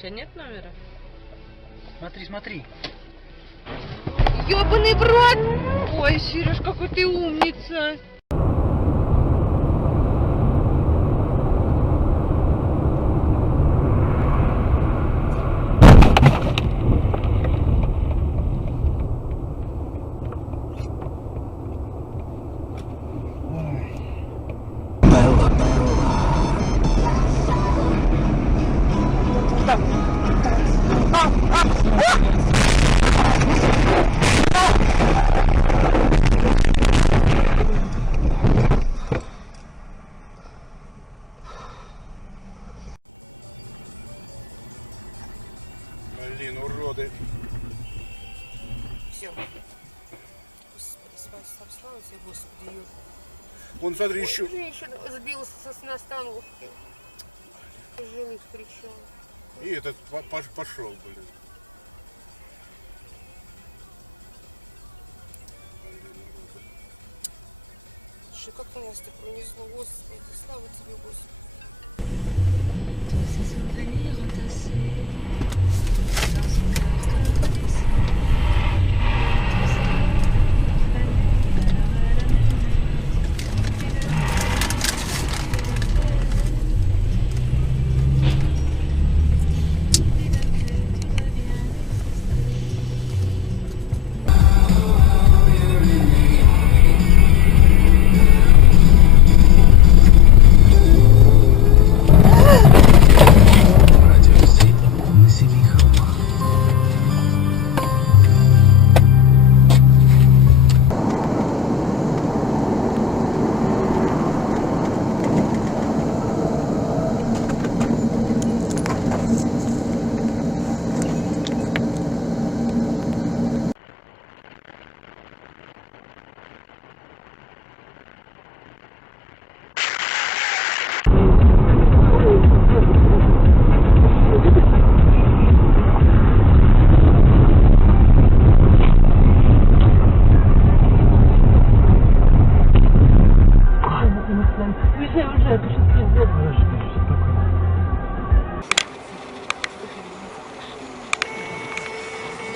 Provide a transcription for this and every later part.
У тебя нет номера? Смотри, смотри. Ёбаный в рот! Ой, Сереж, какой ты умница!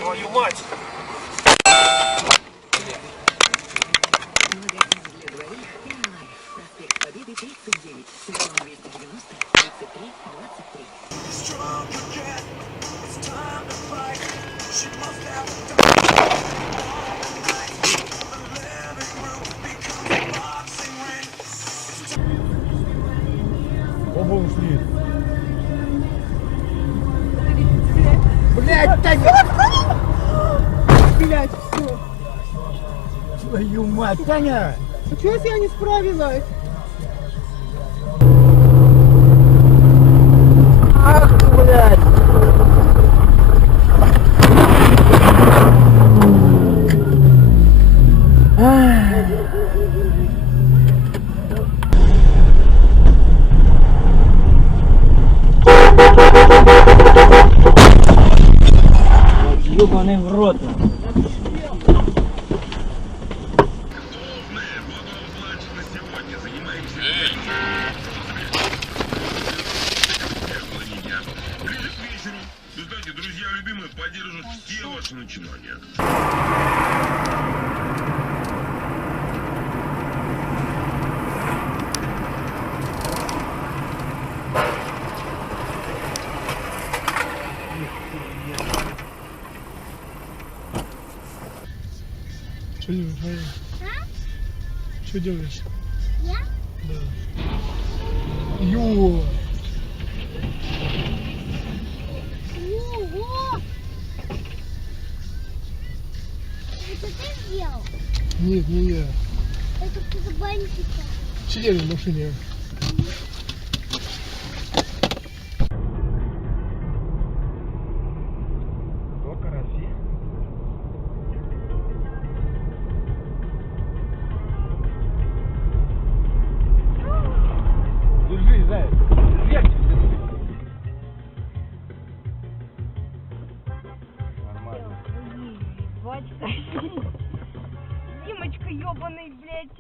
Твою мать! Оба ушли. Блять, Таня! Блять, все. Твою мать, Таня! Чего я не справилась? Ах ты, блядь! Ёбаный в рот! Знаете, друзья любимые поддержат все ваши начинания. Что делаешь, Мария? А? Что делаешь? Я? Да. Ё! Ого! Это ты сделал? Нет, не я. Это кто-то бандитка. Сидели в машине. О, караси. Держи, заяц. Крепче держи. Нормально. Батька. Димочка ёбаный, блядь.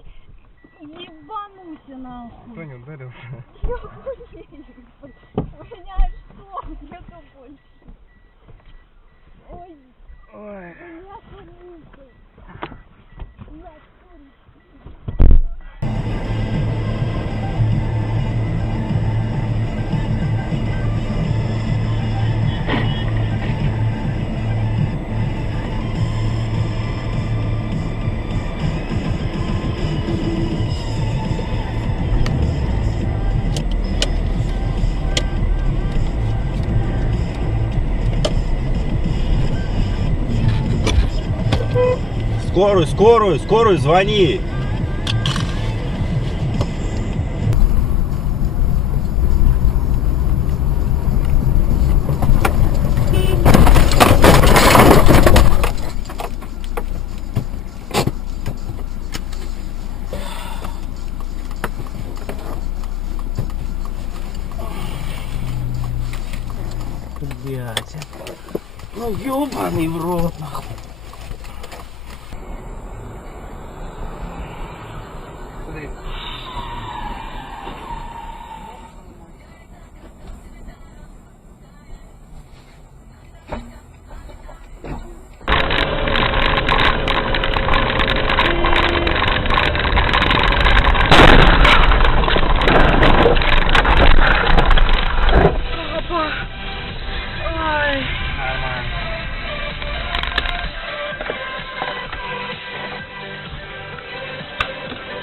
Ебануся нахуй. Кто не ударился? Я хуею. У меня что? Я тупой. Ой. Ой. Я хуею. Скорую, звони. Блядь. Ну ёбаный в рот, нахуй. Смотри.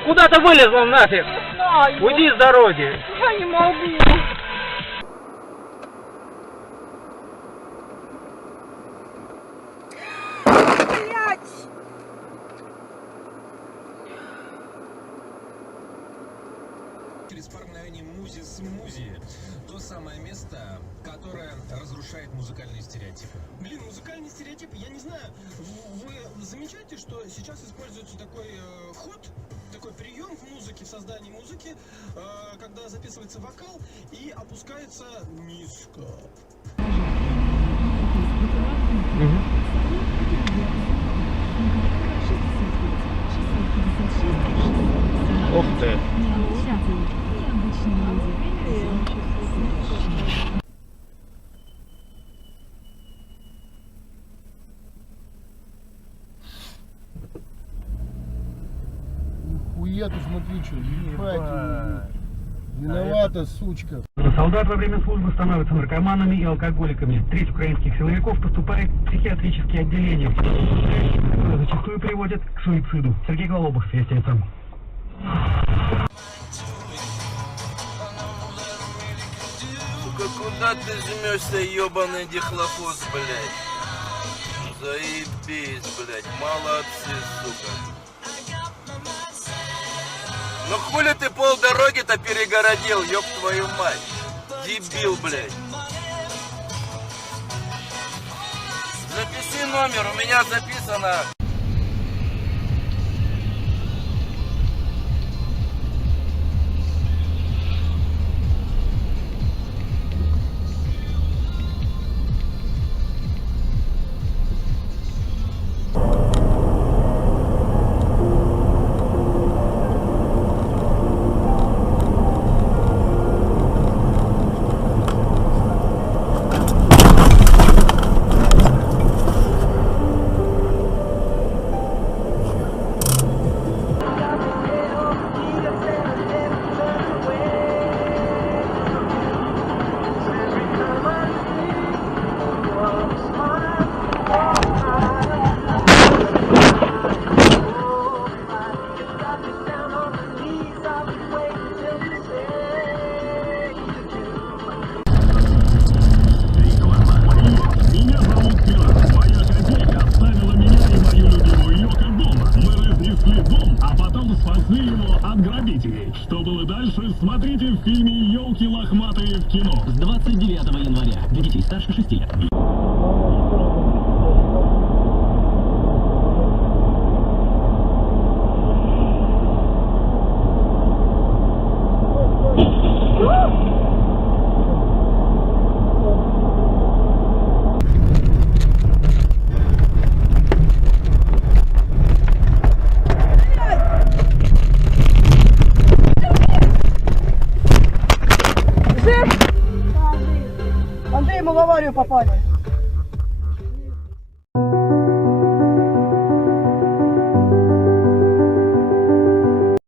Куда ты вылезла нафиг? Знаю. Уйди с дороги. Я не могу. Блять. Через пару мгновений музи-смузи. То самое место, которое разрушает музыкальные стереотипы. Блин, музыкальные стереотипы, я не знаю. Вы замечаете, что сейчас используется такой ход, такой прием в музыке, в создании музыки, когда записывается вокал и опускается низко. Ух ты. Нихуя ты смотри, что, ебать. Виновата, сучка. Солдат во время службы становятся наркоманами и алкоголиками. Треть украинских силовиков поступает в психиатрические отделения, которые зачастую приводят к суициду. Сергей Голубов, Вести.ФМ. Сука, куда ты жмешься, ебаный дихлофос, блядь? Заебись, блядь, молодцы, сука. Ну хули ты полдороги-то перегородил, ёб твою мать? Дебил, блядь. Записи номер, у меня записано. Что было дальше, смотрите в фильме «Ёлки лохматые» в кино с 29 января для детей старше 6 лет. мы в аварию попали.